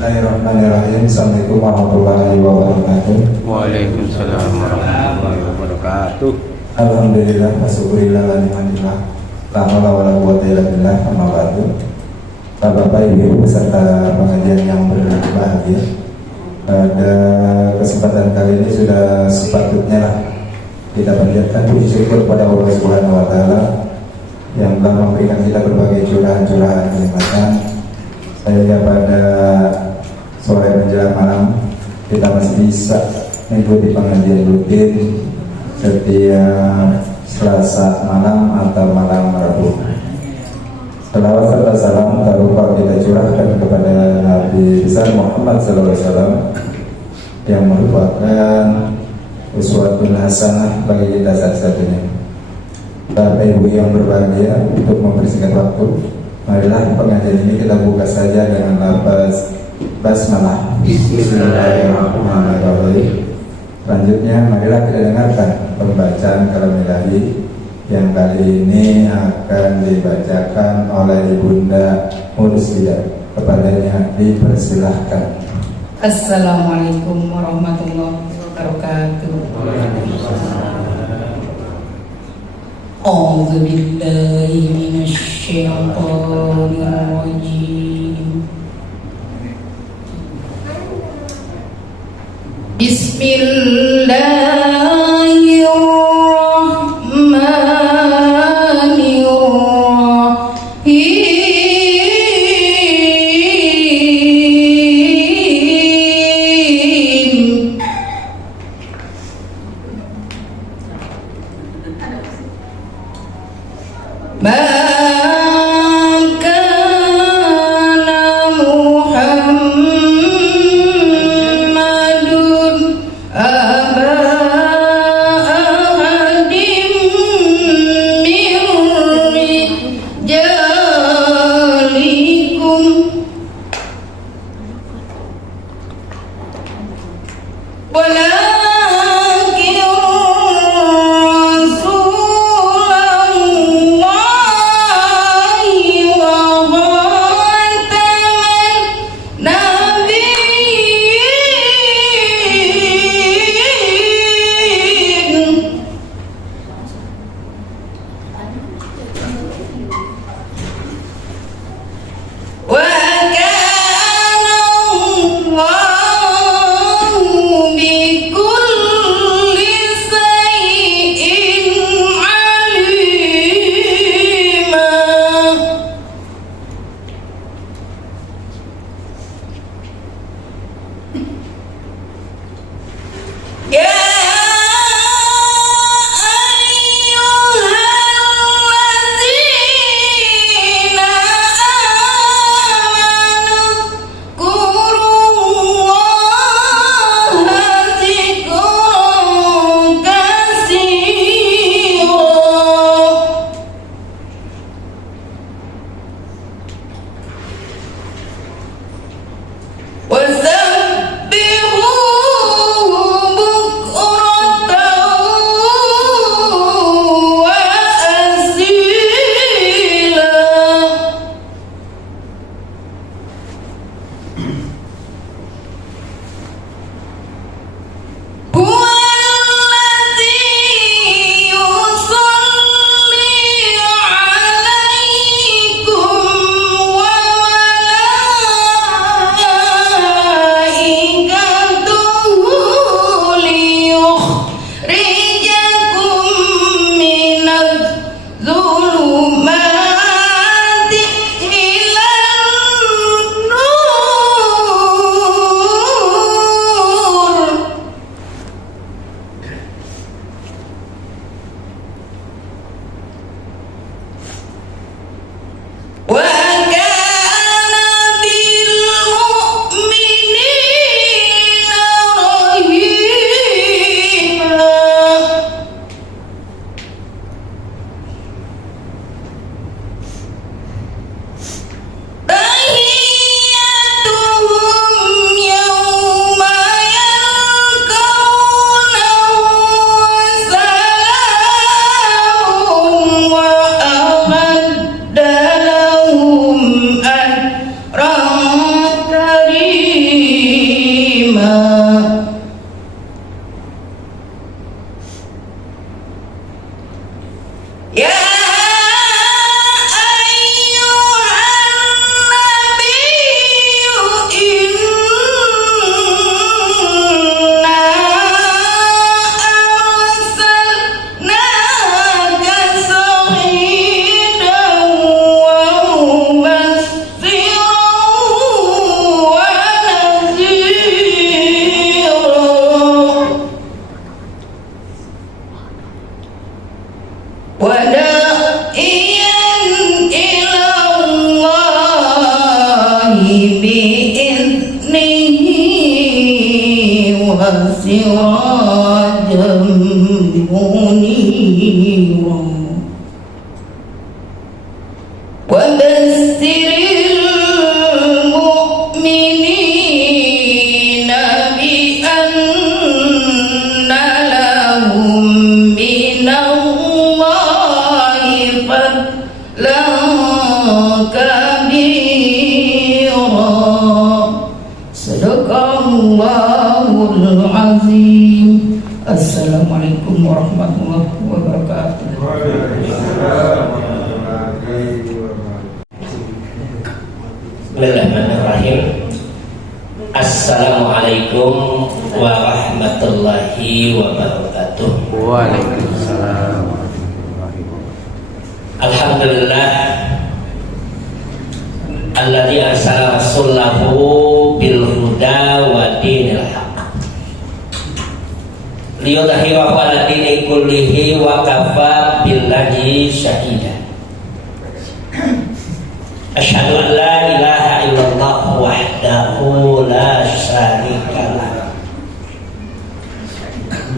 Bismillahirrahmanirrahim. Assalamualaikum warahmatullahi wabarakatuh. Waalaikumsalam warahmatullahi wabarakatuh. Alhamdulillah wasyukurillah wa ni'matillah. La haula wala quwwata illa billah. Amma ba'du. Bapak Ibu peserta pengajian yang berbahagia, pada kesempatan kali ini sudah sepatutnya lah kita panjatkan puji syukur pada Allah Subhanahu wa taala yang telah memberikan kita berbagai curahan-curahan kenikmatan sehingga pada sore menjelang malam kita masih bisa mengikuti pengajian rutin setiap Selasa malam atau malam Rabu. Selawat serta salam tak lupa kita curahkan kepada Nabi besar Muhammad SAW yang merupakan uswatun hasanah bagi kita satu-satunya. Bapak Ibu yang berbahagia, untuk membersihkan waktu, marilah pengajian ini kita buka saja dengan lafaz basmalah. Bismillahirrahmanirrahim. Selanjutnya marilah kita dengarkan pembacaan kalam ilahi yang kali ini akan dibacakan oleh Ibunda Mursidah. Kepadanya dipersilahkan. Assalamualaikum warahmatullahi wabarakatuh. A'udzu billahi minasy syaithanir rajim. وداعيا إلى الله بإذنه وسراجا منيرا وبشر المؤمنين بأن لهم من الله فضلا كبيرا صدق الله العظيم. Assalamualaikum warahmatullahi wabarakatuh. Bismillahirrahmanirrahim. Assalamualaikum warahmatullahi wabarakatuh. Waalaikumsalam warahmatullahi wabarakatuh. Alhamdulillah alladzi arsala rasulahu bil huda wa dinil haqq liyudhhirahu 'ala dini kullihi wa kafa billahi syahida. Asyhadu an la ilaha illallah wahdahu la syarika lah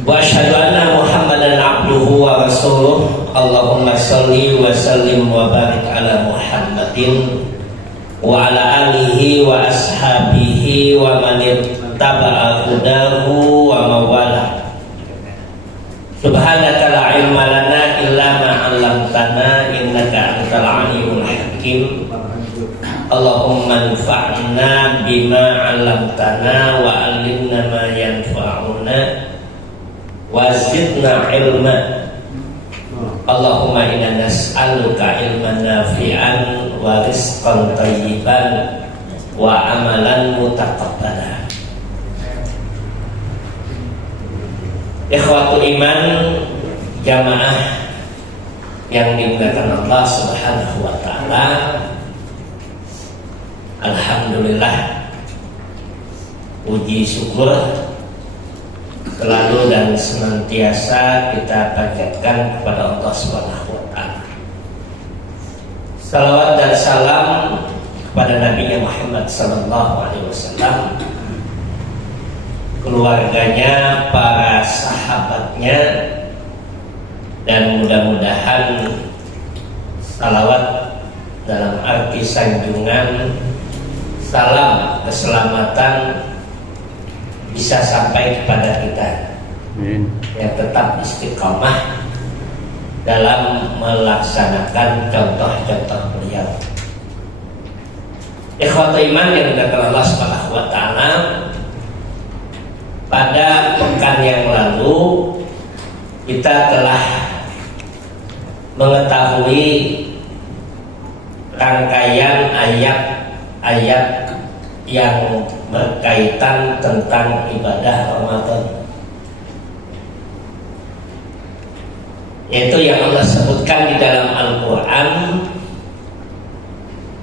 wa asyhadu anna Muhammadan abduhu wa rasuluh. Allahumma sholli wa sallim wa barik ala Muhammadin wa ala alihi wa ashabihi wa man ittaba'a hudahu wa mawala. Subhanaka la ilma lana illa ma 'allamtana innaka antal alimul hakim. Allahumma anfa'na bima 'allamtana wa 'allimna ma yanfa'una wa zidna ilma. Allahumma inna nas'aluka ilman nafi'an wa rizqan thayyiban wa amalan mutaqabbalan. Ikhwatu iman, jamaah yang dimuliakan Allah Subhanahu wa taala. Alhamdulillah, puji syukur selalu dan senantiasa kita panjatkan kepada Allah Subhanahu wa taala. Salawat dan salam kepada Nabi Muhammad sallallahu alaihi wasallam, keluarganya, para sahabatnya, dan mudah-mudahan salawat dalam arti sanjungan, salam keselamatan bisa sampai kepada kita yang tetap istiqamah dalam melaksanakan contoh-contoh beliau. Ikhwatul iman yang dimuliakan Allah Subhanahu wa taala, pada pekan yang lalu kita telah mengetahui rangkaian ayat-ayat yang berkaitan tentang ibadah Ramadan, yaitu yang Allah sebutkan di dalam Al-Quran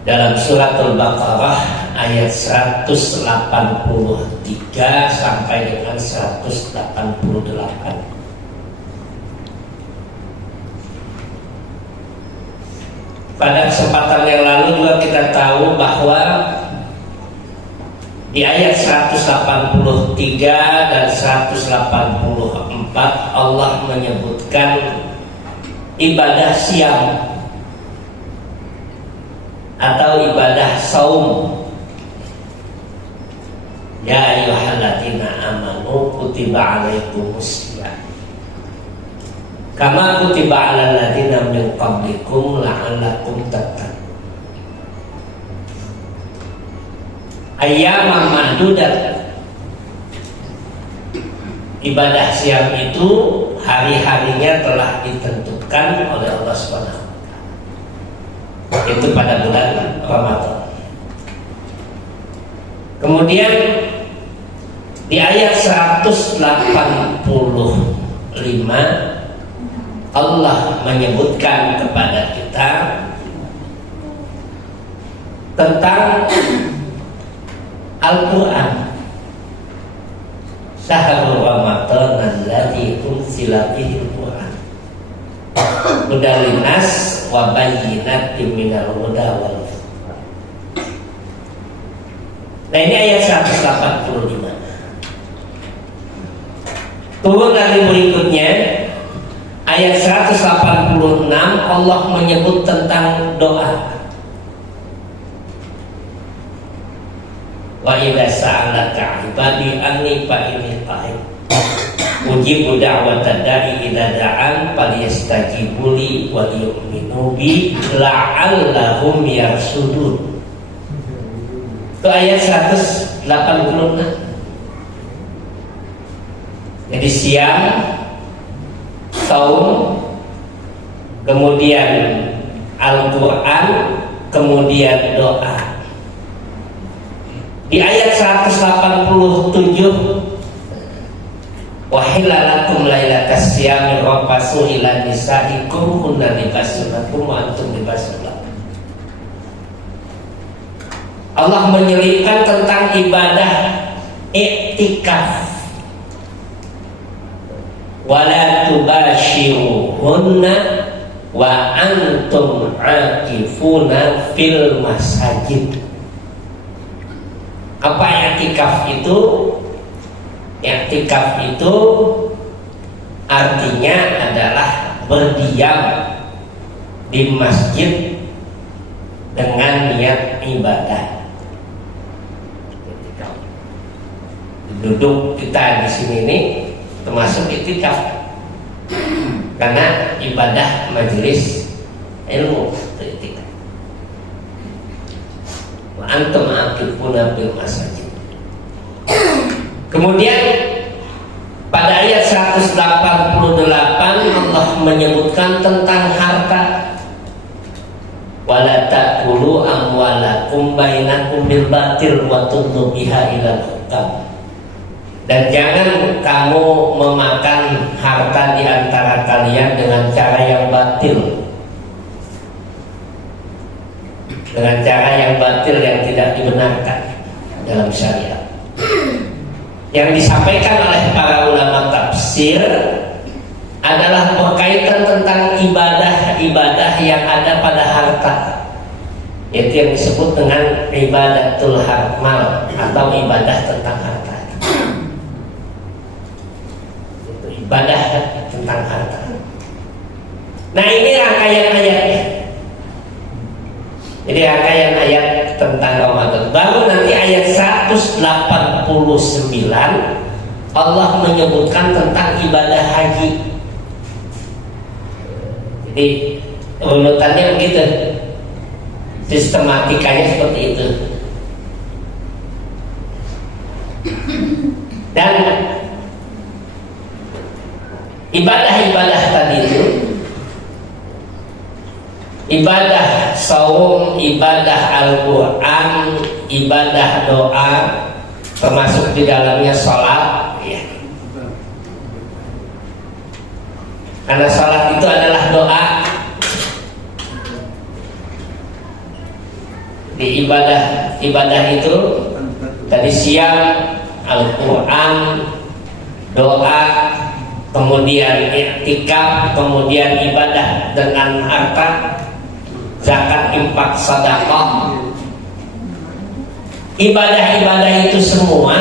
dalam surat Al-Baqarah ayat 183 sampai dengan 188. Pada kesempatan yang lalu juga kita tahu bahwa di ayat 183 dan 184 Allah menyebutkan ibadah siam atau ibadah saum. Ya ayyuhalladzina amanu kutiba alaikumus syiyam kama kutiba alal ladzina min qablikum la'allakum tattaqun. Ayyaman ma'dudat. Ibadah siam itu hari-harinya telah ditentukan oleh Allah Subhanahu wa taala. Itu pada bulan Ramadan. Kemudian di ayat 185 Allah menyebutkan kepada kita tentang Al-Quran. Syahrul Ramadan alladzi unzila fihil Quran. hudalinas wa bayyinatin minal huda wal furqan. Nah ini ayat 185. Turun dari berikutnya ayat 186 Allah menyebut tentang doa. Wa idza sa'alaka 'ibadi anni fa inni qarib ujibu da'watad da'i idza da'an falyastajibu li wa liyu'minu bi la'allahum yarsudun. Itu ayat 186. Jadi siang, saum, kemudian Al-Quran, kemudian doa. Di ayat 187, wa hilalakum lailatas siyami rafasu ila nisaikum kunna libasun lakum wa antum libasun lahum. Allah menyelipkan tentang ibadah iktikaf. Wala tubashiruhunna wa antum aqifuna fil masajid. Apa i'tikaf itu? I'tikaf itu artinya adalah berdiam di masjid dengan niat ibadah. Duduk kita di sini ini termasuk i'tikaf karena ibadah majelis ilmu i'tikaf. Wa antum aqifuna bil masajid. Kemudian pada ayat 188 Allah menyebutkan tentang harta. Wala ta'kulu amwalakum bainakum bil batil wa tudlu biha ilal hukam. Dan jangan kamu memakan harta di antara kalian dengan cara yang batil. Dengan cara yang batil yang tidak dibenarkan dalam syariat. Yang disampaikan oleh para ulama tafsir adalah berkaitan tentang ibadah-ibadah yang ada pada harta, yaitu yang disebut dengan ibadatul mal atau ibadah tentang harta. Itu ibadah tentang harta. Nah ini rangkaian ayatnya. Jadi rangkaian ayat tentang Ramadan. Baru nanti ayat 189 Allah menyebutkan tentang ibadah haji. Jadi urutannya begitu, sistematikanya seperti itu. Dan ibadah-ibadah tadi itu, ibadah saum, ibadah Al-Quran, ibadah doa, termasuk di dalamnya sholat ya. Karena sholat itu adalah doa. Di ibadah itu tadi siang Al-Quran, doa, kemudian i'tikaf, kemudian ibadah dengan harta, zakat, infak, sedekah. Ibadah-ibadah itu semua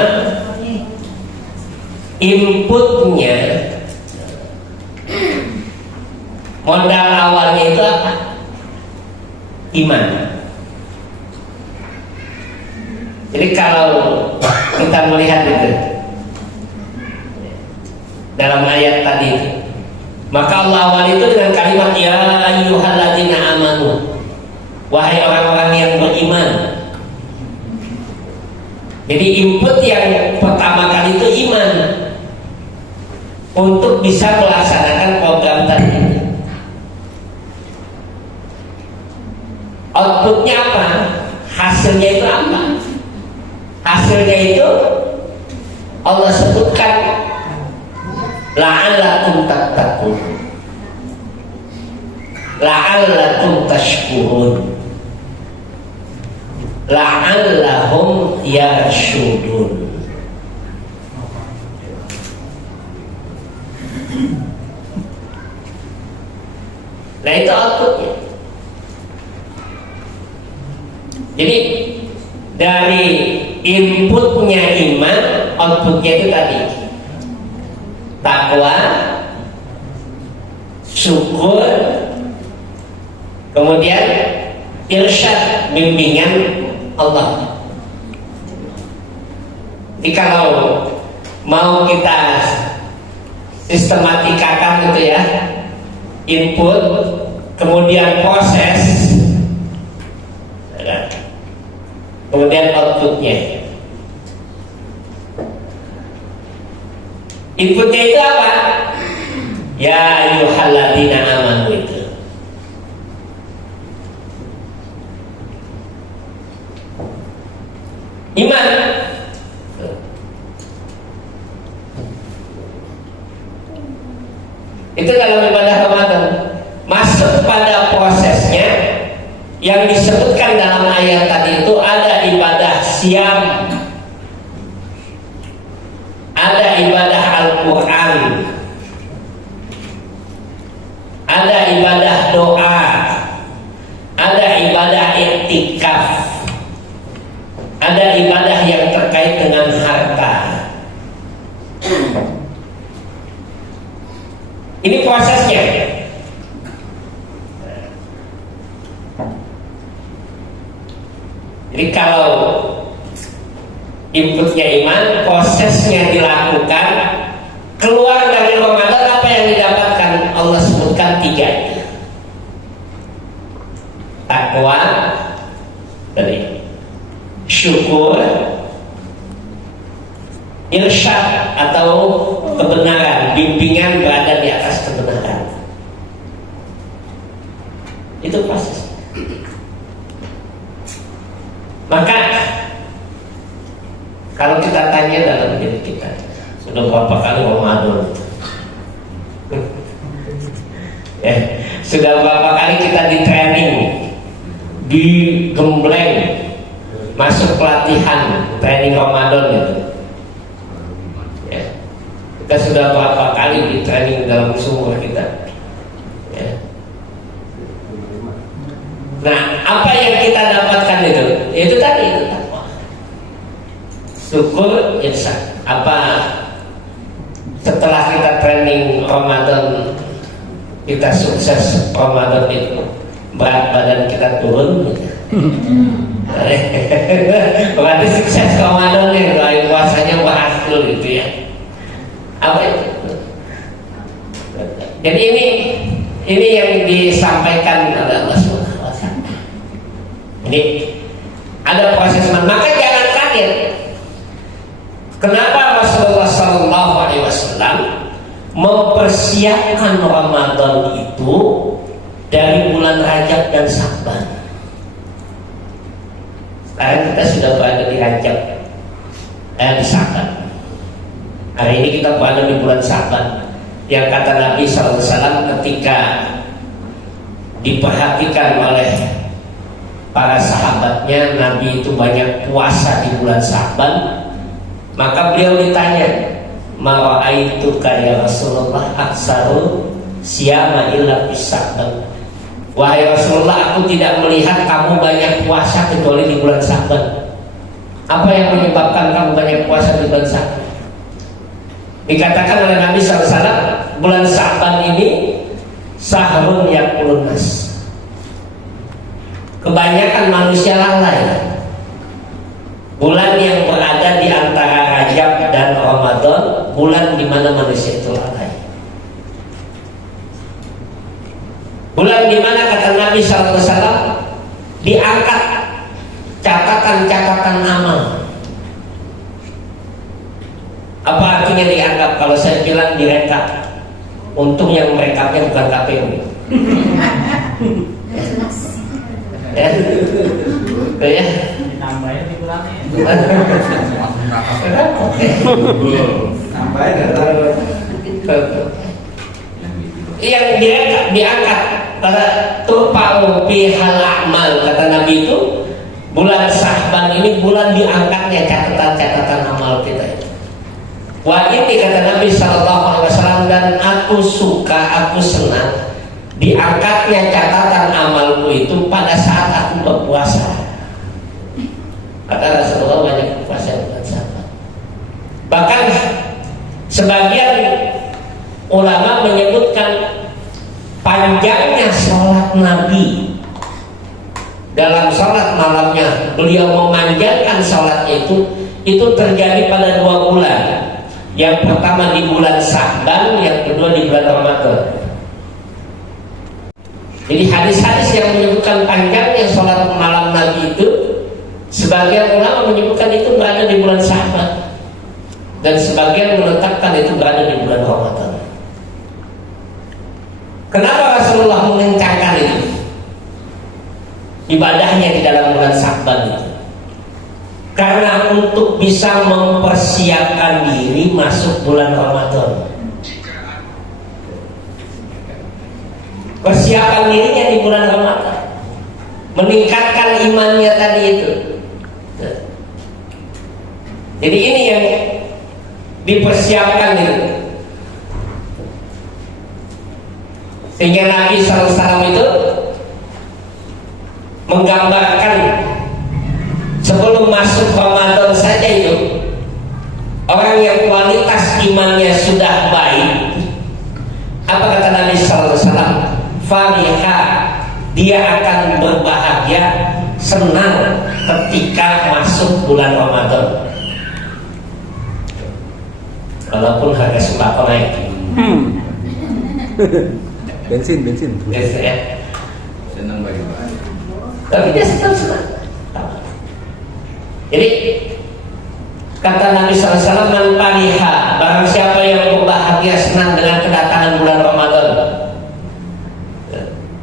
inputnya, modal awalnya itu apa? Iman. Jadi kalau kita melihat itu dalam ayat tadi, maka Allah awal itu dengan kalimat ya ayyuhalladzina amanu, wahai orang-orang yang beriman. Jadi input yang pertama kali itu iman untuk bisa melaksanakan program tadi. Outputnya apa? Hasilnya itu apa? Hasilnya itu Allah sebutkan la'allakum tattaqun, la'allakum tashkurun, la'allahum yarshudun. Nah itu outputnya. Jadi dari inputnya iman, outputnya itu tadi takwa, syukur, kemudian irsyad, bimbingan Allah. Jadi kalau mau kita sistematikakan gitu ya, input, kemudian proses, kemudian outputnya. Inputnya itu apa? Ya ayyuhalladzina amanu itu. Iman. Itu dalam ibadah Ramadan. Masuk pada prosesnya yang disebutkan dalam ayat tadi itu ada ibadah siam, ada ibadah Al-Quran, ada ibadah doa, ada ibadah iktikaf, ada ibadah yang terkait dengan harta. Ini prosesnya. Jadi kalau inputnya iman, prosesnya dilakukan, keluar dari Ramadan apa yang didapatkan? Allah sebutkan 3: takwa, syukur, irsyad atau kebenaran, bimbingan berada di atas kebenaran. Itu proses. Maka kalau kita tanya dalam diri kita, sudah berapa kali Ramadan? Sudah berapa kali kita di training, digembleng, masuk pelatihan training Ramadan gitu. Kita sudah berapa kali di training dalam sumur kita. Nah, apa yang kita dapatkan itu tadi itu takwa, syukur, irsyad. Apa setelah kita training Ramadan, kita sukses Ramadan itu, berat badan kita turun gitu. Berarti sukses Ramadan nih, doain puasanya berhasil gitu ya. Apa itu? Jadi ini yang disampaikan oleh Allah Subhanahu wa Ta'ala. Ini ada proses, maka jangan kaget. Kenapa Rasulullah Sallallahu Alaihi Wasallam mempersiapkan Ramadan itu dari bulan Rajab dan Sya'ban? Sekarang kita sudah berada di Rajab di Sya'ban. Hari ini kita berada di bulan Sya'ban, yang kata Nabi SAW ketika diperhatikan oleh para sahabatnya, Nabi itu banyak puasa di bulan Sya'ban. Maka beliau ditanya, ma ra'aituka ya Rasulullah aksaru siyama illa fi Sya'ban. Wahai Rasulullah, aku tidak melihat kamu banyak puasa kecuali di bulan Sya'ban. Apa yang menyebabkan kamu banyak puasa di bulan Sya'ban? Dikatakan oleh Nabi SAW, bulan Sya'ban ini sahrun yakulun nas. Kebanyakan manusia lalai. Bulan yang berada di antara Rajab dan Ramadan, bulan di mana manusia itu lalai. Bulan di mana kata Nabi SAW diangkat catatan-catatan amal. Apa artinya dianggap? Kalau saya bilang direkap, untung yang merekapnya bukan KPU. Ya, ya. Tambahin di bulannya. Yang direkap, diangkat, kata turpa'u bihal a'mal, kata Nabi itu bulan Sya'ban ini bulan diangkatnya catatan-catatan amal kita itu. Wah, ini kata Nabi SAW, dan aku suka, aku senang diangkatnya catatan amalku itu pada saat aku berpuasa. Kata Rasulullah banyak puasa bukan Syaban. Bahkan sebagian ulama menyebutkan panjangnya sholat Nabi dalam sholat malamnya, beliau memanjangkan sholat itu terjadi pada 2 bulan. Yang pertama di bulan Sya'ban, yang kedua di bulan Ramadan. Jadi hadis-hadis yang menyebutkan panjangnya sholat malam Nabi itu, sebagian ulama menyebutkan itu berada di bulan Sya'ban, dan sebagian menetapkan itu berada di bulan Ramadan. Kenapa Rasulullah mengencangkan itu? Ibadahnya di dalam bulan Sya'ban itu. Karena untuk bisa mempersiapkan diri masuk bulan Ramadan. Persiapan dirinya di bulan Ramadan, meningkatkan imannya tadi itu. Jadi ini yang dipersiapkan itu. Sehingga Nabi SAW itu menggambarkan sebelum masuk Ramadan saja itu, orang yang kualitas imannya sudah baik, apa kata Nabi SAW? Fariha, dia akan berbahagia, senang ketika masuk bulan Ramadan. Walaupun harga sembako naik. bensin Ya. senang bagi Tapi dia senang. Jadi kata Nabi SAW, man fariha, barang siapa yang berbahagia senang dengan kedatangan bulan Ramadan,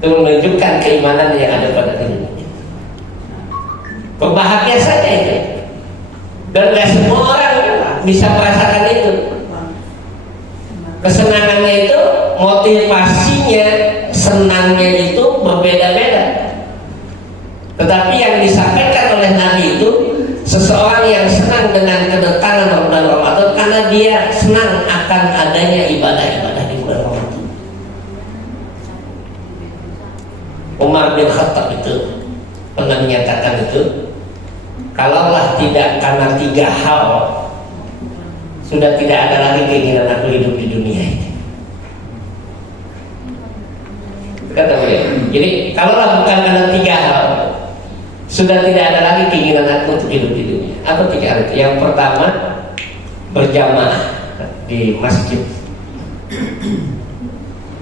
itu menunjukkan keimanan yang ada pada dirinya. Berbahagia saja itu, dan tidak semua orang bisa merasakan itu. Kesenangannya itu, motivasinya, senangnya itu berbeda-beda. Tetapi yang disampaikan oleh Nabi itu, seseorang yang senang dengan kedatangan bulan Ramadan karena dia senang akan adanya ibadah-ibadah di bulan Ramadan. Umar bin Khattab itu pernah menyatakan itu, kalaulah tidak karena 3 hal, sudah tidak ada lagi keinginan aku hidup di dunia ini. Kata beliau. Jadi kalaulah bukan karena 3 hal, sudah tidak ada lagi keinginan aku untuk hidup di dunia. Apa 3 hal itu? Yang pertama, berjamaah di masjid.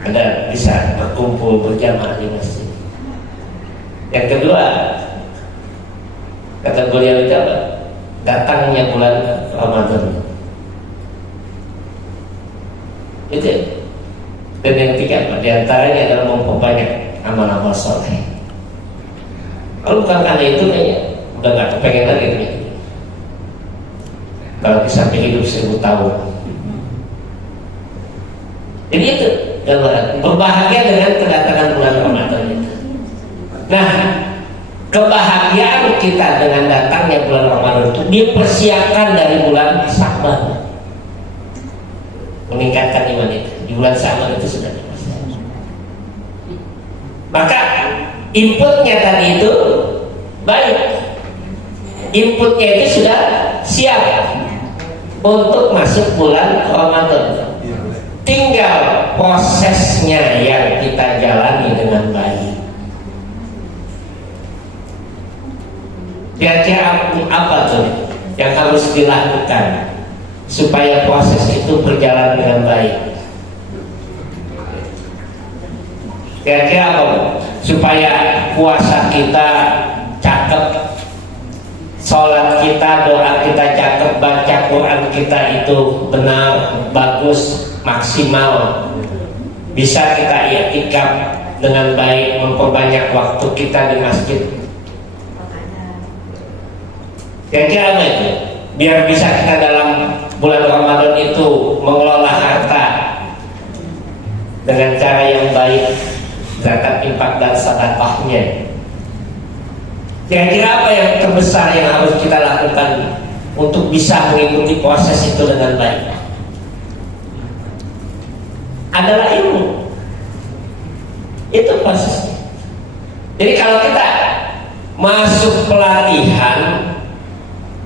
Anda bisa berkumpul berjamaah di masjid. Yang kedua, kata beliau itu apa? Datangnya bulan Ramadan. Itu. Dan yang ketiga, diantaranya adalah memperbanyak amal-amal soleh. Kalau bukan karena itu, kayaknya udah gak kepengen lagi ini. Kalau bisa hidup 1000 tahun. Jadi itu gambaran berbahagia dengan kedatangan bulan Ramadan itu. Nah, kebahagiaan kita dengan datangnya bulan Ramadan itu dipersiapkan dari bulan Sya'ban. Meningkatkan iman itu di bulan Sya'ban itu sudah dipersiapkan. Maka inputnya tadi itu baik, inputnya itu sudah siap untuk masuk bulan Ramadan. Tinggal prosesnya yang kita jalani dengan baik. Kira-kira apa tuh yang harus dilakukan supaya proses itu berjalan dengan baik? Kira-kira apa? Supaya puasa kita cakep, sholat kita, doa kita cakep, baca Quran kita itu benar, bagus, maksimal, bisa kita i'tikaf dengan baik, memperbanyak waktu kita di masjid. Kira-kira apa itu? Biar bisa kita dalam bulan Ramadan itu mengelola harta dengan cara yang baik, zakat, infak, dan sedekahnya. Kira-kira apa yang terbesar yang harus kita lakukan untuk bisa mengikuti proses itu dengan baik? Adalah ilmu. Itu prosesnya. Jadi kalau kita masuk pelatihan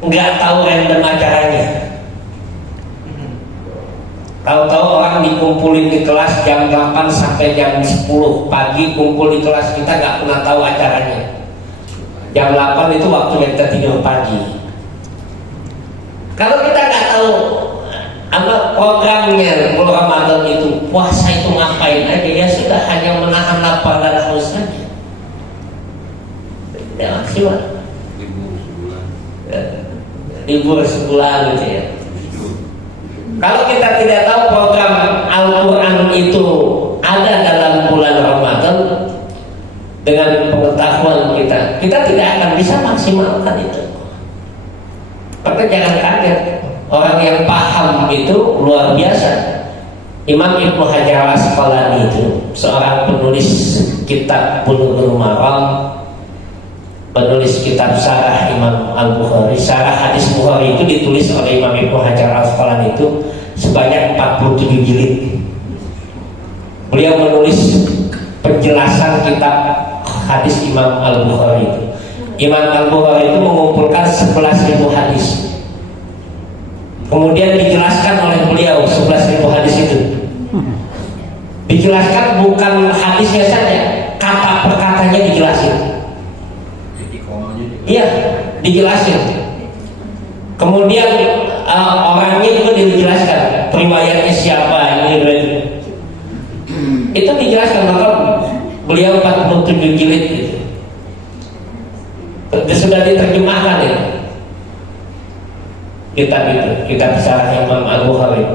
nggak tahu random acaranya, tahu-tahu orang dikumpulin di kelas jam 8 sampai jam 10 pagi, kumpul di kelas, kita nggak pernah tahu acaranya. Jam 8 itu waktunya kita tidur pagi. Kalau kita nggak tahu apa programnya bulan Ramadan itu, puasa itu ngapain aja, ya sudah, hanya menahan lapar dan haus saja. Tidak maksimal. Libur sebulan gitu ya. Kalau kita tidak tahu program Al-Quran itu ada dalam bulan Ramadan, dengan pengetahuan kita tidak akan bisa maksimalkan itu. Maka jangan kaget, orang yang paham itu luar biasa. Imam Ibnu Hajar Al-Asqalani itu seorang penulis kitab Bulughul Maram, penulis kitab Syarah Imam Al-Bukhari. Syarah hadis Bukhari itu ditulis oleh Imam Ibnu Hajar Al-Asqalani itu sebanyak 47 jilid. Beliau menulis penjelasan kitab hadis Imam Al-Bukhari itu. Imam Al-Bukhari itu mengumpulkan 11.000 hadis. Kemudian dijelaskan oleh beliau 11.000 hadis itu. Dijelaskan bukan hadisnya saja, kata per katanya dijelasin. Iya, dijelasin. Kemudian orangnya juga dijelaskan, riwayatnya siapa, ini. Itu dijelaskan, maka beliau 47 jilid gitu. Sudah diterjemahkan ya kitab itu, kitab Syarah Imam Al-Bukhari.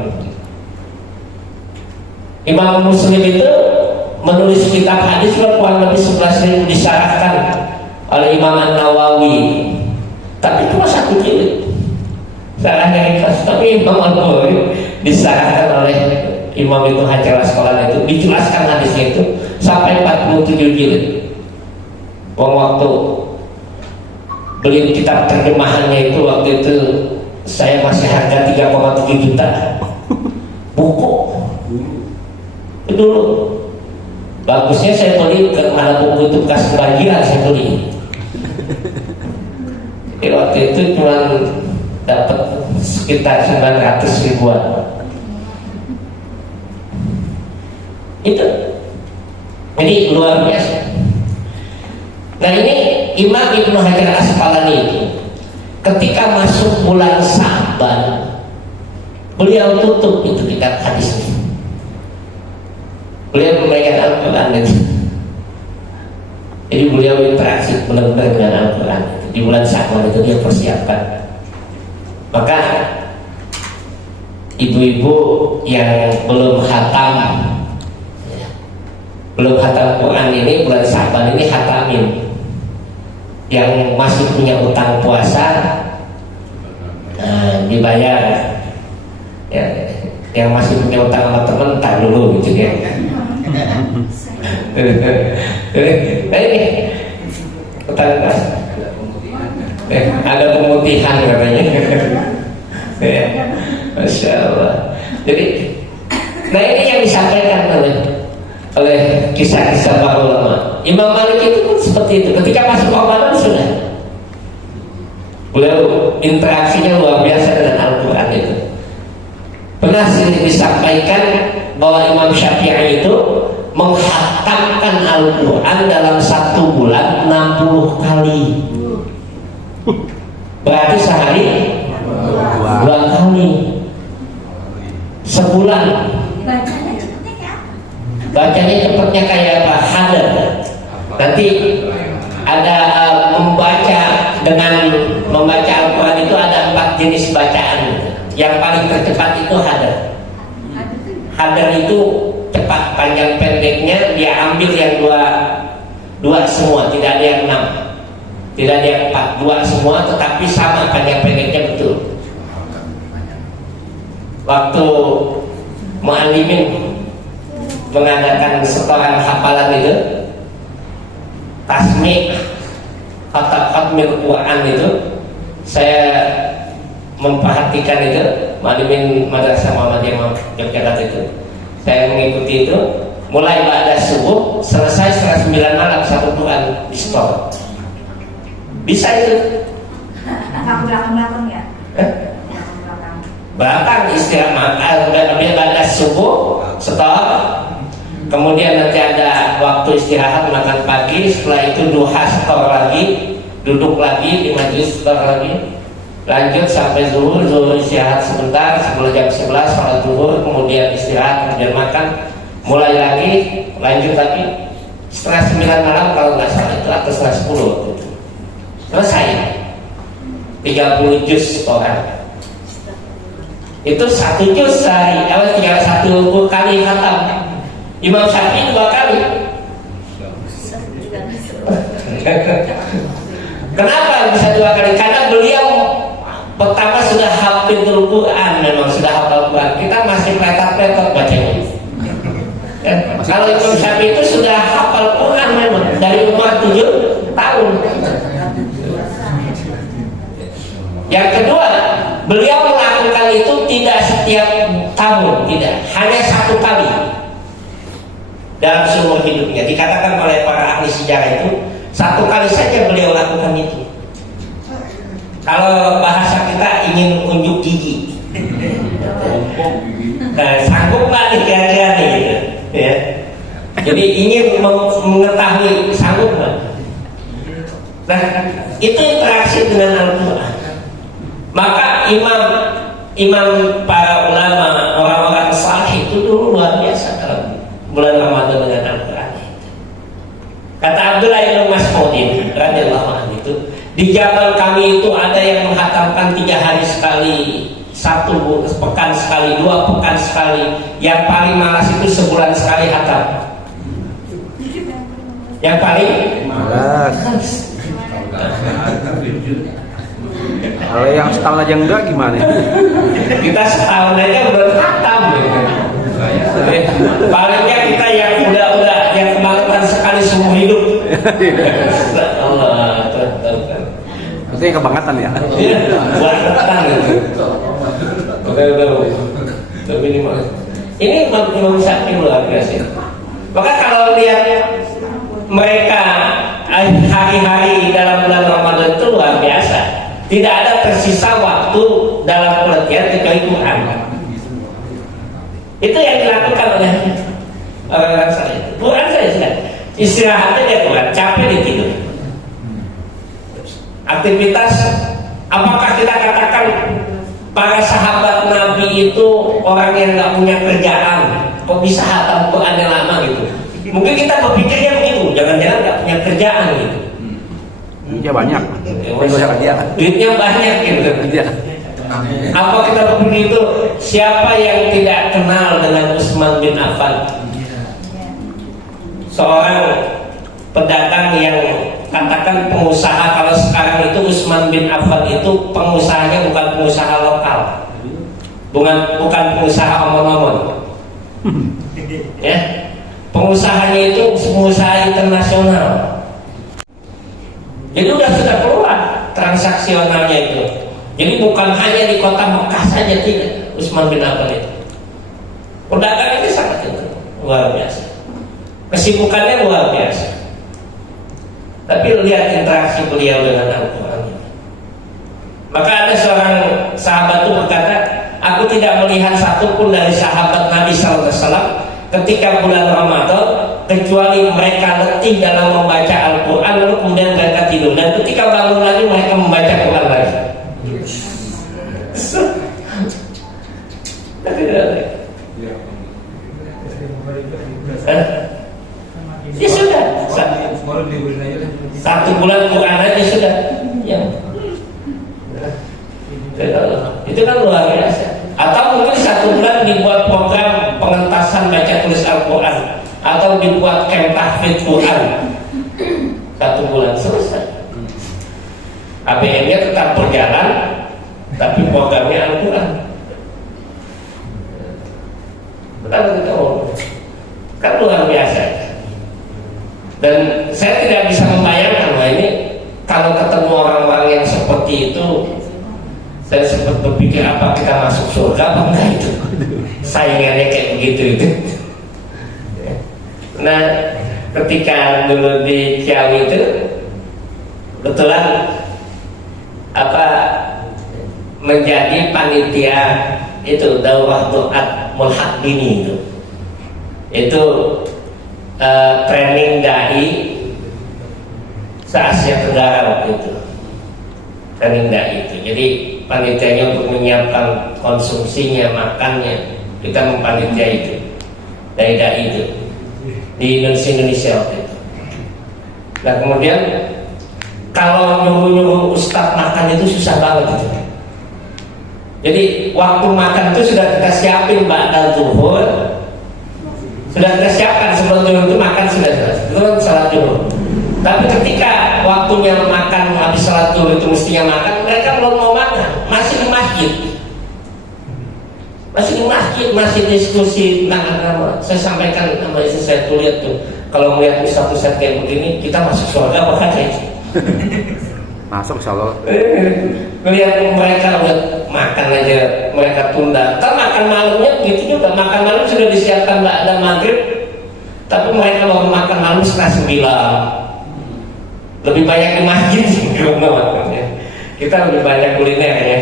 Imam Muslim itu menulis kitab hadis kurang lebih 11.000 disyarahkan oleh Imam An-Nawawi, tapi cuma 1 jilid syarahnya ikhlas. Tapi Imam Al-Bukhari disyarahkan oleh Imam Ibnu Hajar Al-Asqalani itu, dijelaskan hadisnya itu sampai 47 jilid. Waktu beli kitab terjemahannya itu, waktu itu saya masih harga 3,7 juta buku itu dulu. Bagusnya saya beli ke mana buku itu bekas kebanjiran, saya beli. Jadi waktu itu cuma dapat sekitar 900 ribuan. Itu jadi luar biasa. Nah, ini Imam Ibnu Hajar Al-Asqalani itu ketika masuk bulan Sa'ban, beliau tutup itu kitab hadisnya. Beliau memegang Al-Quran itu. Jadi beliau interaksi benar-benar dengan Al-Quran. Di bulan Sa'ban itu dia persiapkan. Maka ibu-ibu yang belum hatam Quran ini, bulan Sa'ban ini hatamin. Yang masih punya utang puasa, dibayar. Ya, yang masih punya utang sama teman, tak dulu gitu ya. Ini utang puasa. Ada pemutihan katanya. Ya, Masya Allah. Jadi, nah ini yang disampaikan oleh kisah-kisah para ulama. Imam Malik itu pun seperti itu. Ketika masuk Ramadan sudah, beliau interaksinya luar biasa dengan Al-Quran itu. Pernah disampaikan bahwa Imam Syafi'i itu menghatamkan Al-Quran dalam 1 bulan 60 kali. Berarti sehari 2 kali. Sebulan. Bacanya cepatnya kayak apa? Hadar. Nanti ada membaca Al-Quran itu ada 4 jenis bacaan. Yang paling tercepat itu hadar. Hadar itu cepat, panjang pendeknya dia ambil yang dua semua, tidak ada yang 6, tidak ada yang 4, 2 semua, tetapi sama panjang pendeknya betul. Waktu mu'allimin mengadakan setoran hafalan itu, tasmi' khatmil Quran itu, saya memperhatikan itu, mu'allimin Madrasah Muhammadiyah Yogyakarta itu, saya mengikuti itu. mulai ba'da subuh selesai setengah 9 malam satu Quran di store. Bisa itu? Nggak belakang ya? Belakang. Belakang istirahat, dia ba'da subuh stop. Kemudian nanti ada waktu istirahat makan pagi, setelah itu duha store lagi, duduk lagi di majelis store lagi. Lanjut sampai zuhur istirahat sebentar, sebelum jam 11 sholat zuhur, kemudian istirahat, kemudian makan, mulai lagi, lanjut lagi setengah 9 malam kalau nggak salah itu atau setengah 10 waktu itu. Selesai 30 juz orang. Itu 1 juz sehari, tinggal 1 kali khatam. Imam Syafi'i 2 kali. Kenapa bisa 2 kali? Karena beliau pertama sudah hafidul Quran, memang sudah hafal Quran. Kita masih pletot-pletot bacanya. Kalau Imam Syafi'i itu sudah hafal Quran memang dari umur 7 tahun. Yang kedua, beliau melakukan itu tidak setiap tahun, tidak, hanya 1 kali dalam seumur hidupnya. Dikatakan oleh para ahli sejarah itu 1 kali saja beliau lakukan itu. Kalau bahasa kita ingin unjuk gigi, sanggup nggak nih kira-kira nih gitu, ya. Jadi ingin mengetahui sanggup nggak. Nah, itu interaksi dengan Al-Quran. Maka imam para ulama, orang-orang saleh itu dulu luar biasa dalam bulan Ramadan dengan Al-Quran. Kata Abdullah bin Mas'udin radhiyallahu anhu itu, di zaman kami itu ada yang menghatamkan 3 hari sekali, 1 pekan sekali, 2 pekan sekali. Yang paling malas itu sebulan sekali hatam. Yang paling malas. Kalau yang setahun aja enggak gimana? Kita setahun aja belum hatam. Palingnya kita yang udah yang kemarin sekali seumur hidup. Allah, Itu yang kebangetan ya? buat petang gitu. Udah. Tapi ini Imam Syafi'i luar biasa. Maka kalau lihat mereka hari-hari dalam bulan Ramadan itu luar biasa. Tidak ada tersisa waktu dalam pengertian kecuali Quran. Itu yang dilakukan oleh orang-orang saleh. Quran saja sudah. Istirahatnya dia Quran, capek dia tidur. Aktivitas, apakah kita katakan para sahabat Nabi itu orang yang nggak punya kerjaan, kok bisa hatam Quran yang lama gitu? Mungkin kita berpikirnya begitu, jangan-jangan nggak punya kerjaan gitu. Duitnya banyak. Duitnya banyak gitu. Apa kita berpikir itu? Siapa yang tidak kenal dengan Utsman bin Affan? Seorang pedagang yang katakan pengusaha. Kalau sekarang itu Utsman bin Affan itu pengusahanya bukan pengusaha lokal, bukan pengusaha omon-omon, ya. Pengusahanya itu pengusaha internasional. Jadi sudah keluar transaksionalnya itu. Jadi bukan hanya di kota Mekah saja, tidak. Utsman bin Affan itu perdagangannya sangat itu luar biasa, kesibukannya luar biasa. Tapi lihat interaksi beliau dengan Al-Quran. Maka ada seorang sahabat itu berkata, aku tidak melihat satupun dari sahabat Nabi SAW ketika bulan Ramadan kecuali mereka letih dalam membaca Al-Quran lalu kemudian mereka tidur, dan ketika bangun lagi mereka membaca Quran lagi. Ya sudah, 1 bulan Quran aja sudah, ya. Itu kan luar biasa. Atau mungkin 1 bulan dibuat program pengentasan baca tulis Al-Quran, atau dibuat camp tahfidz Quran. 1 bulan selesai. ABN-nya tetap berjalan, tapi programnya Al-Quran. Betul kita kan luar biasa. Dan saya tidak bisa membayangkan, wah ini kalau ketemu orang-orang yang seperti itu, saya sempat berpikir apa kita masuk surga apa enggak itu. Saingannya kayak begitu itu. Nah, ketika dulu di Ciawi itu kebetulan menjadi panitia itu daurah doat mulhaq dini itu training dai se-Asia Tenggara waktu itu, training dai itu. Jadi panitianya untuk menyiapkan konsumsinya, makannya, kita mempanitia itu dai itu di Indonesia waktu itu. Nah kemudian kalau nyuruh ustadz makan itu susah banget gitu. Jadi waktu makan itu sudah kita siapin ba'dal zuhur, sudah kita siapkan sebelum zuhur itu makan sudah sebelum salat zuhur. Tapi ketika waktunya makan habis salat zuhur itu mestinya makan, mereka belum mau makan, masih di masjid. Masih diskusi tentang agama. Saya sampaikan sama istri saya tuh, lihat tuh, kalau melihat ustadz kayak begini, kita masuk surga apa kagak? Masuk insyaallah. Melihat mereka udah makan aja, mereka tunda. Kan makan malamnya gitu juga, makan malam sudah disiapkan ba'da maghrib, tapi mereka baru makan malam setengah 9. Lebih banyak di masjid sih kalau makannya. Kita lebih banyak kuliner ya.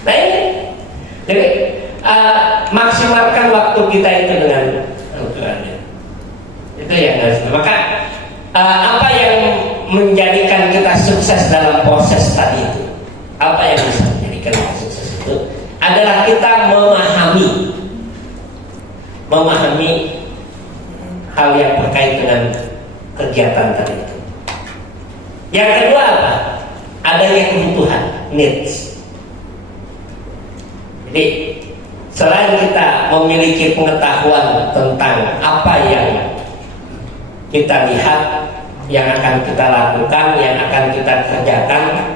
Nah ini, jadi maksimalkan waktu kita itu dengan Al-Quran. Itu yang harus. Maka apa yang menjadikan kita sukses dalam proses tadi itu? Apa yang bisa menjadikan kita sukses itu? Adalah kita memahami hal yang terkait dengan kegiatan tadi itu. Yang kedua apa? Adanya kebutuhan, needs. Jadi selain kita memiliki pengetahuan tentang apa yang kita lihat, yang akan kita lakukan, yang akan kita kerjakan,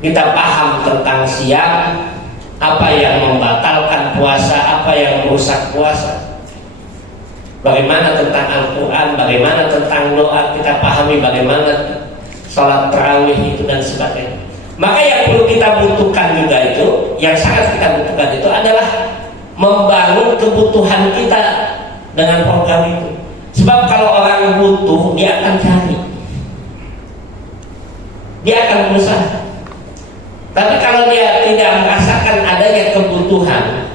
kita paham tentang siang, apa yang membatalkan puasa, apa yang merusak puasa, bagaimana tentang Al-Quran, bagaimana tentang doa, kita pahami bagaimana sholat tarawih itu dan sebagainya. Maka yang perlu kita butuhkan juga itu, yang sangat kita butuhkan itu adalah membangun kebutuhan kita dengan program itu. Sebab kalau orang butuh, dia akan cari, dia akan berusaha. Tapi kalau dia tidak merasakan adanya kebutuhan,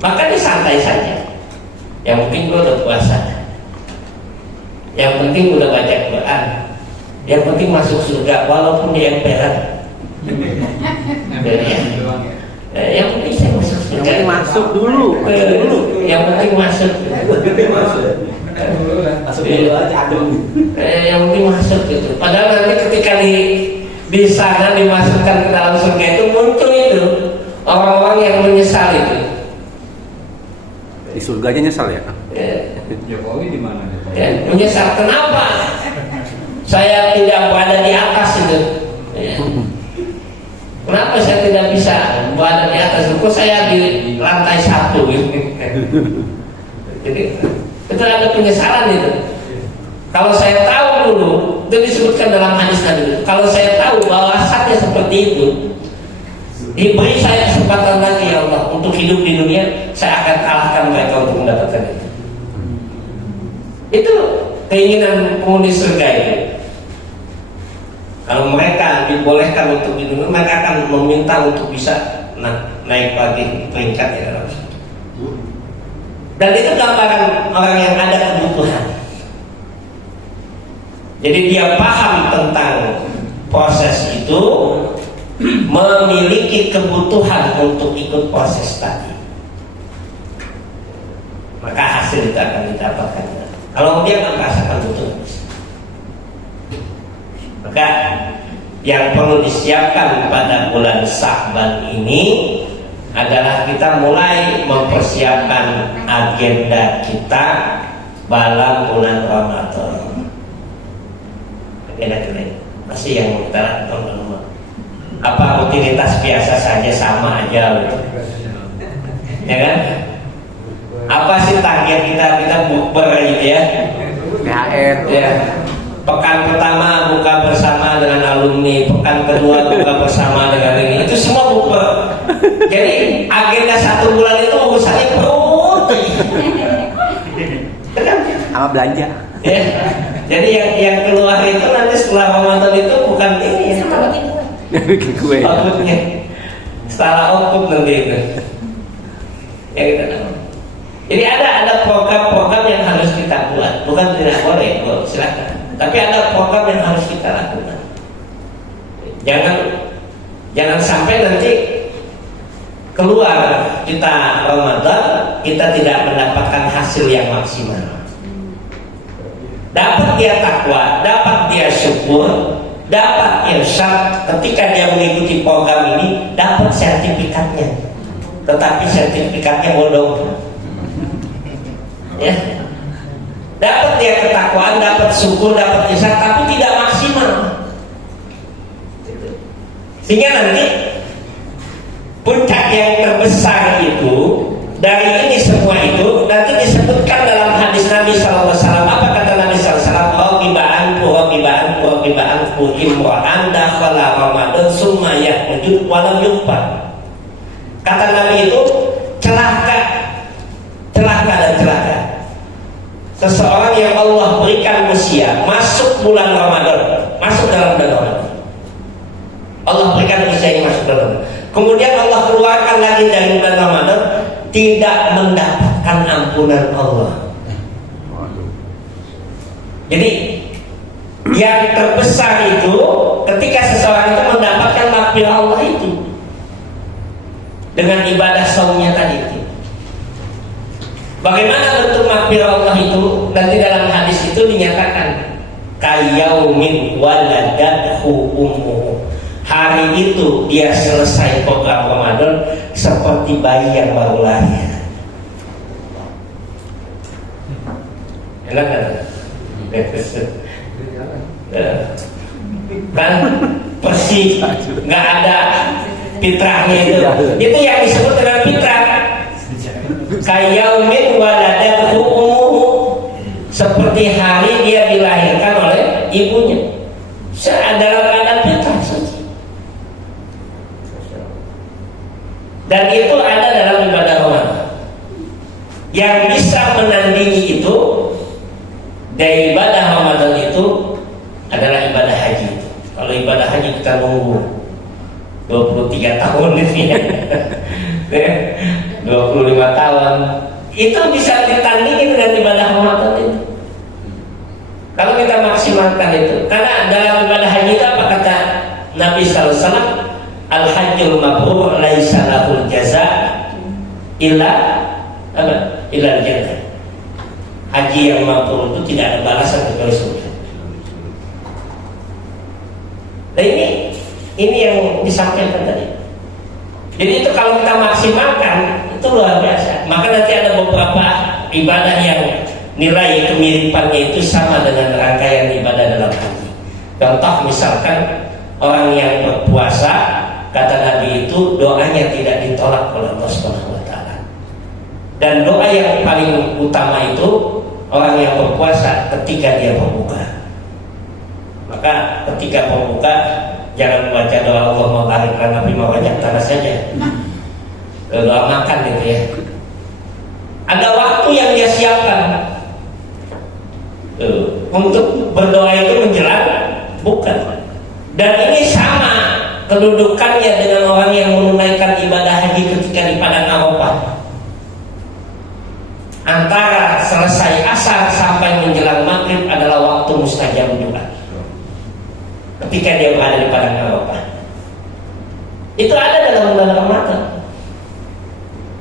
maka dia santai saja. Yang penting gue udah puasa, yang penting udah baca Quran, yang penting masuk surga walaupun di emperan. Yang penting saya masuk surga. Yang penting masuk dulu. Yang penting masuk. Masuk dulu aja. Yang penting masuk gitu. Padahal nanti ketika di sana dimasukkan ke dalam surga itu muncul itu orang-orang yang menyesal itu. Di surganya nyesal ya? Jokowi di mana? Ya, menyesal kenapa? Saya tidak berada di atas itu. Ya. Kenapa saya tidak bisa berada di atas? Kok saya di lantai 1 gitu. Jadi itu ada penyesalan itu. Kalau saya tahu dulu, itu disebutkan dalam hadis tadi. Kalau saya tahu bahwasannya seperti itu, diberi saya kesempatan lagi ya Allah untuk hidup di dunia, saya akan kalahkan mereka untuk mendapatkan itu. Itu keinginan penghuni surga itu. Kalau mereka dibolehkan untuk di dunia, mereka akan meminta untuk bisa naik lagi peringkatnya dalam surga. Dan itu gambaran orang yang ada kebutuhan. Jadi dia paham tentang proses itu, memiliki kebutuhan untuk ikut proses tadi, maka hasil itu akan didapatkan. Kalau dia nggak merasakan butuh, maka yang perlu disiapkan pada bulan Sya'ban ini adalah kita mulai mempersiapkan agenda kita dalam bulan Ramadan. Agenda kita masih yang kita lakukan. Apa rutinitas biasa saja sama aja gitu. Ya kan? Apa sih target kita bukber gitu ya? THR Ya. pekan pertama buka bersama dengan alumni, pekan kedua buka bersama dengan ini, itu semua buka. Jadi agenda 1 bulan itu urusannya perut Sama belanja. ya. Jadi yang keluar itu nanti setelah Ramadan itu bukan ini ya, Sama bikin kue. Gue. outputnya setelah output nanti itu ya kita tahu. Jadi ada program-program yang harus kita buat, bukan tidak boleh, silakan. Tapi ada program yang harus kita lakukan. Jangan sampai nanti keluar kita Ramadan kita tidak mendapatkan hasil yang maksimal. Dapat dia takwa, dapat dia syukur, dapat irsyad ketika dia mengikuti program ini, dapat sertifikatnya. Tetapi sertifikatnya bodong. Ya. Dapat dia ketakwaan, dapat syukur, dapat irsyad, tapi tidak maksimal. Sehingga nanti puncak yang terbesar itu dari ini semua itu nanti disebutkan dalam hadis Nabi SAW. Apa kata Nabi SAW? Raqiba'anku imra'an dakhala Ramadan summa yahmudud walam yuqbal. Kata Nabi itu celaka dan celaka seseorang yang Allah berikan usia masuk bulan Ramadan, masuk dalam bulan Ramadan. Allah berikan usia yang masuk dalam. Kemudian Allah keluarkan lagi dari bulan Ramadan, tidak mendapatkan ampunan Allah. Jadi yang terbesar itu ketika seseorang itu mendapatkan maghfirah Allah itu dengan ibadah saumnya tadi itu. Bagaimana bentuk maghfirah Allah itu? Nanti dalam hadis itu dinyatakan kayaumin waladathu ummuhu. Hari itu dia selesai program Ramadan seperti bayi yang baru lahir. Enak kan? Kan persis nggak ada fitrahnya itu. Itu yang disebut dengan fitrah. Kayaumin waladathu ummuhu, seperti hari dia dilahirkan oleh ibunya. Dalam keadaan fitrah saja. Dan itu ada dalam ibadah Ramadan. Yang bisa menandingi itu dari ibadah Ramadan itu adalah ibadah haji. Kalau ibadah haji kita nunggu 23 tahun ini, 25 tahun, itu bisa ditandingi dengan ibadah Ramadan itu. Kalau kita maksimalkan itu, karena dalam ibadah haji itu apa kata Nabi sallallahu alaihi wasallam? Al-hajjul mabrur laisa lahul jaza illa jannah. Haji yang mabrur itu tidak ada balasan kecuali surga. Nah ini yang disampaikan tadi. Jadi itu kalau kita maksimalkan itu luar biasa. Maka nanti ada beberapa ibadah yang nilai kemiripannya itu sama dengan rangkaian ibadah dalam haji. Contoh misalkan orang yang berpuasa, kata Nabi itu doanya tidak ditolak oleh Allah Subhanahu wa taala. Dan doa yang paling utama itu orang yang berpuasa ketika dia berbuka. Maka ketika berbuka jangan membaca doa Allah mau barik Nabi mau banyak tanah saja. Doa makan gitu ya. Ada waktu yang dia siapkan untuk berdoa itu menjelang buka. Dan ini sama kedudukannya dengan orang yang menunaikan ibadah haji ketika di padang Arafah. Antara selesai asar sampai menjelang maghrib adalah waktu mustajab doa. Ketika dia berada di padang Arafah, itu ada dalam bulan Ramadan.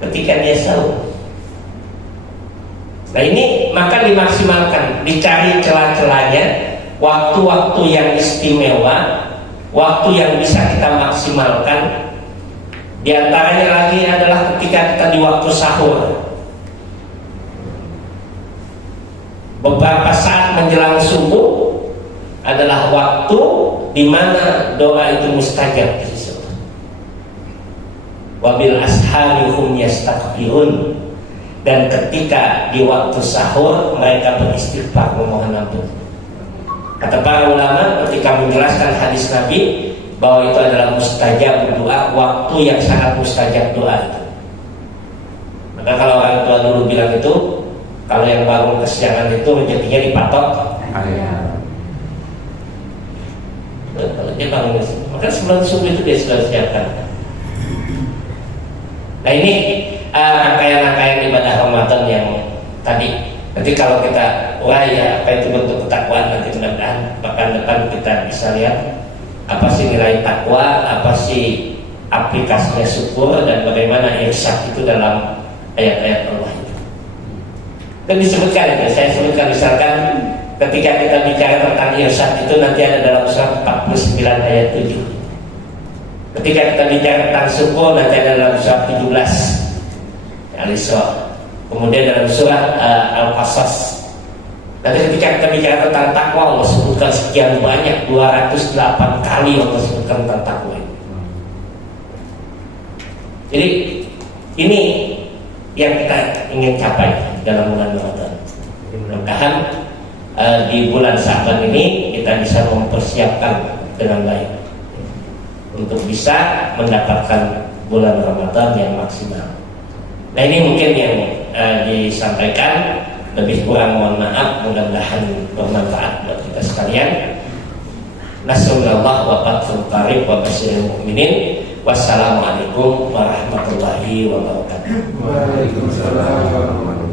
Ketika dia sahur. Nah ini maka dimaksimalkan, dicari celah-celahnya, waktu-waktu yang istimewa, waktu yang bisa kita maksimalkan. Di antaranya lagi adalah ketika kita di waktu sahur. Beberapa saat menjelang subuh adalah waktu di mana doa itu mustajab. Wabil ashari hum yastaghfirun. Dan ketika di waktu sahur mereka beristighfar memohon ampun. Kata para ulama ketika menjelaskan hadis Nabi bahwa itu adalah mustajab doa, waktu yang sangat mustajab doa itu. Maka kalau orang tua dulu bilang itu, kalau yang bangun kesiangan itu rezekinya dipatok. Kalau dia bangun, maka sebelum subuh itu dia sudah siapkan. Nah ini rangkaian-rangkaian ibadah Ramadan yang tadi. Nanti kalau kita ya apa itu bentuk ketakwaan, nanti mudah-mudahan pekan depan kita bisa lihat apa sih nilai takwa, apa sih aplikasinya syukur, dan bagaimana irsyad itu dalam ayat-ayat Allah itu. Dan disebutkan, saya sebutkan misalkan ketika kita bicara tentang irsyad itu nanti ada dalam surat 49 ayat 7. Ketika kita bicara tentang syukur nanti ada dalam surat 17 Al-Isra. Kemudian dalam surat Al-Qasas. Nanti ketika kita bicara tentang takwa, Allah sebutkan sekian banyak, 208 kali Allah sebutkan tentang takwa. Jadi ini yang kita ingin capai dalam bulan Ramadan. Mudah-mudahan di bulan Sa'ban ini kita bisa mempersiapkan dengan baik untuk bisa mendapatkan bulan Ramadan yang maksimal. Nah ini mungkin yang disampaikan, lebih kurang mohon maaf, mudah-mudahan bermanfaat buat kita sekalian. Nasrullah wa fathul qarib wa basyiril mu'minin. Wassalamualaikum warahmatullahi wabarakatuh. Waalaikumsalam warahmatullahi wabarakatuh.